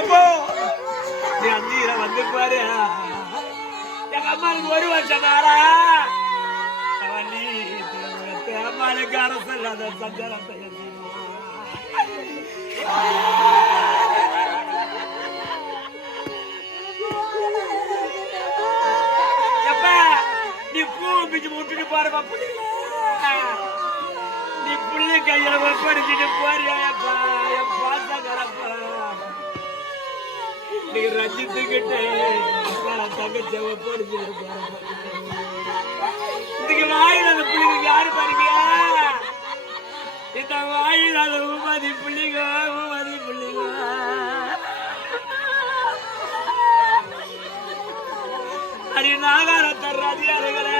எப்போ நீ அஞ்சீர வந்து பாரு எங்க அம்மாவுக்கு 1 வருஷம் நாளா வண்டி அம்மாளுக்கு அரசு இல்லாத சஞ்சலத்தை எப்ப நீ பூ பிச்சு முட்டுட்டு பாருப்பா நீ புள்ளி கையில ஒப்படைச்சிட்டு போறியாப்பா என் பாசகரப்பா நீ ரஞ்சித்துக்கிட்டே தங்கச்ச ஒப்படைச்சிட்டு இதுக்கு வாயில் அந்த பிள்ளைங்க யாரு பாருங்க இந்த வாயில் அந்த உமதி பிள்ளைங்க அடி நாகாரத்த ரதியாளுகளே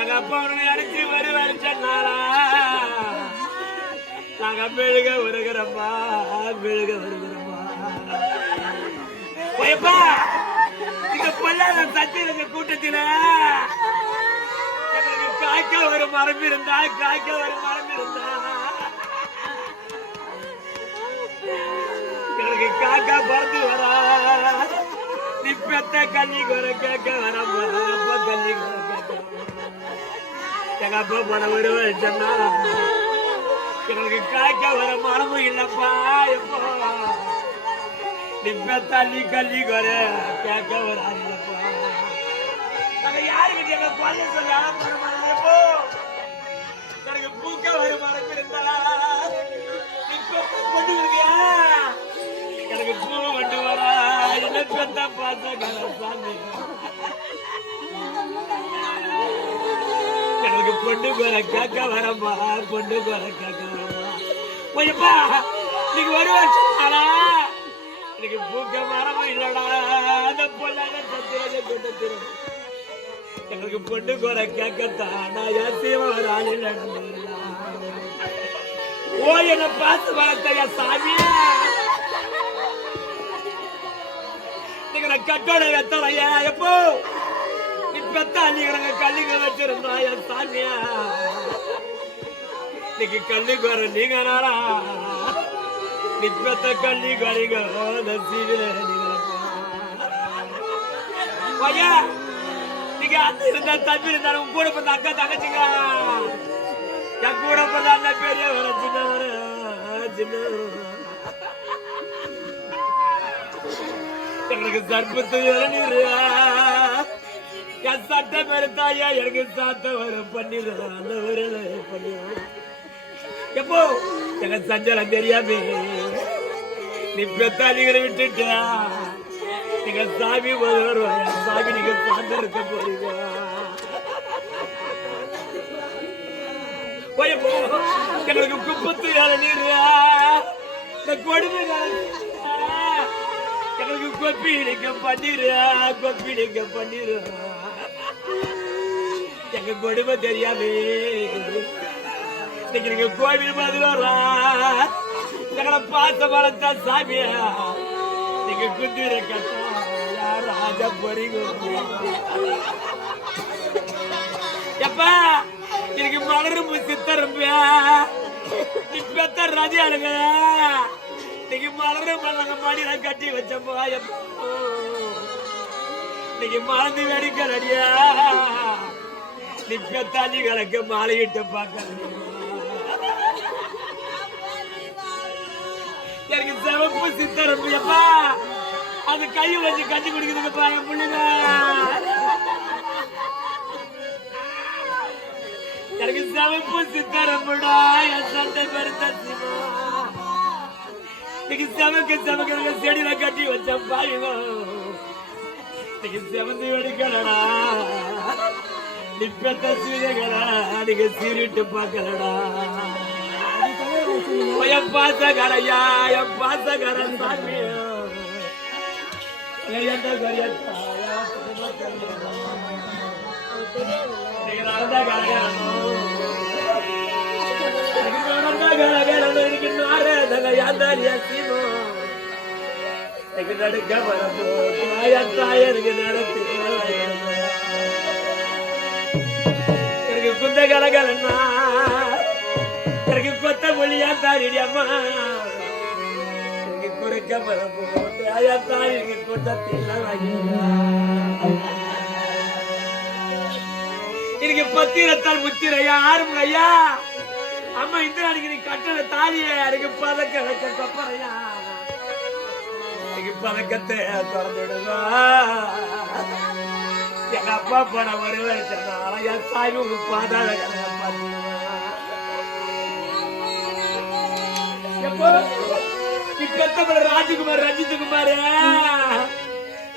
எங்க அப்பா உடனே அடிச்சு வருவாரு சொன்னாரா நாங்க மெழுக வருகிறப்பா போயப்பா இங்க பொல்லாத சத்திய கூட்டத்தில காய்க்க ஒரு மரம் இருந்தா எங்களுக்கு காக்கா பறந்து வரா நீ பெத்த கள்ளி குறை கேட்க வரப்பா அப்பா கள்ளி குறை கேட்க எங்க அப்பா பண வருவேன் சொன்னா எங்களுக்கு காய்க்க வர மரமும் இல்லப்பா எப்போ நீ பெத்த கள்ளி குறை கேட்க வராதுப்பா நாங்க யாருக்கிட்ட எங்க கொல்ல சொல்லி எப்போ எனக்கு பூக்க வர மரம் இருந்தா கொண்டு இருக்கியா எனக்கு பூ கொண்டு வரா என்ன பெத்த பார்த்த சாமி எனக்கு பொண்ணு குறை கேட்க வரமா பொண்ணு குறை கேட்க வரமா போயப்பா நீங்க 1 வருஷம் ஆனா எனக்கு பூக்க மரமும் இல்லடா அந்த பொண்ணாக சத்திரத்தை கொண்டு திரும் எனக்கு பொண்ணு குறை கேட்கத்தானா யாத்தியமா ஒரு ஆளில் நடந்துடா ஓ என்ன பார்த்து வளர்த்தையா சாமியா நீங்க கட்டோட வெத்தலையா எப்போ இப்பத்தா நீங்க கல்லிங்க வச்சிருந்தா என் சாமியா இன்னைக்கு கல்லு குறை நீங்க நாளா இப்பத்த கல்லி குறைங்க நீங்க அந்த இருந்தா தம்பி இருந்தாலும் கூட பிறந்த அக்கா தங்கச்சிங்க என் கூட பிறந்த அண்ணன் பெரிய வர சின்ன எனக்கு சர்பத்து இறங்கிடுறியா என் சட்டம் எடுத்தாயா எனக்கு சாத்த வர பண்ணிடுறேன் அந்த வரல பண்ணிடுறேன் எப்போ எங்க சஞ்சலம் தெரியாம நீ பெத்தாளிகளை விட்டுட்டா நீங்க சாமி வருவாங்க சாமி நீங்க சாந்த இருக்க போறீங்க எங்களுக்கு குப்பத்து இறங்கிடுறியா இந்த கொடுமை எங்களுக்கு கொப்பி நீங்க பண்ணிடுற எங்க கொடுமை தெரியாமே நீங்க கோவில் மாதிரி வரா எங்களை பார்த்த வளர்த்தா சாமியா நீங்க குதிரை கட்டா யார் ராஜா போறீங்க எப்பா எனக்கு மலரும் சித்தரம்பியா இப்பத்த ரதியாளுங்க நீங்க மலரும் நாங்க மாடியில கட்டி வச்சப்பா எப்போ நீங்க மறந்து வெடிக்கிறடியா நிப்பத்தாண்டி கணக்கு மாலையிட்டு பார்க்க எனக்கு சிவப்பு சித்தரம்பு எப்பா அது கையை வச்சு கஞ்சி குடிக்குதுங்கப்பா என் பிள்ளைங்க எனக்கு சிவப்பு சித்தரம்புடா என் சண்டை பெருத்த சிவா இன்னைக்கு செவக்க செடியில கட்டி வச்ச பாயுங்க இன்னைக்கு செவந்து வெடிக்கலடா நிப்பத்த சீதைகளா நீங்க சீரிட்டு பார்க்கலடா என் பாசகரையா என் பாசகரன் சாமியா நடுக்க வரப்போ தாயருக்கு நடத்தி எனக்கு குந்த கலகலன்னா எனக்கு கொத்த மொழியா தாரிடி அம்மா எனக்கு குறைக்க மரம் போட்டு ஐயா தாரி எனக்கு கொட்டத்தெல்லாம் எனக்கு பத்திரத்தால் முத்திரையா ஆறுமுறையா அம்மா இந்த நாளைக்கு நீ கட்டண தாலிய எனக்கு பதக்க வச்ச கொப்பரையா எனக்கு பதக்கத்தை திறந்துடுவா எங்க அப்பா படம் வருவேன் என் தாய் உங்க பாதாள கதை பார்த்து ராஜகுமார் ரஞ்சித்குமார்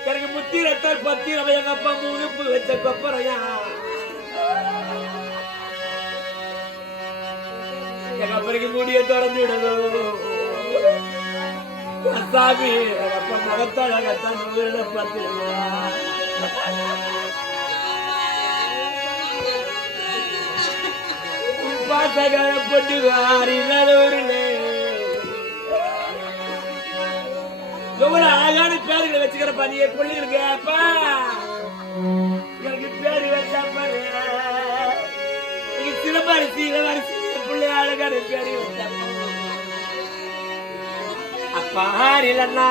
எனக்கு முத்திரத்தால் பத்திரம் எங்க அப்பா முழுப்பு வச்ச கொப்பரையா எங்க அப்பனுக்கு முடிய திறந்து விடணும் சாமி எங்க அப்பா முகத்தாழகத்தான் பார்த்துடுவா பாசகார பொண்ணு வாரிலே எவ்வளவு அழகான பேருகளை வச்சுக்கிற பண்ணிய பிள்ளைகளுக்கு அப்பா எனக்கு பேரு வச்சா பாரு சிலம்பரிசி இளவரசி பிள்ளை அழகான பேரு வச்சா அப்பா இல்லன்னா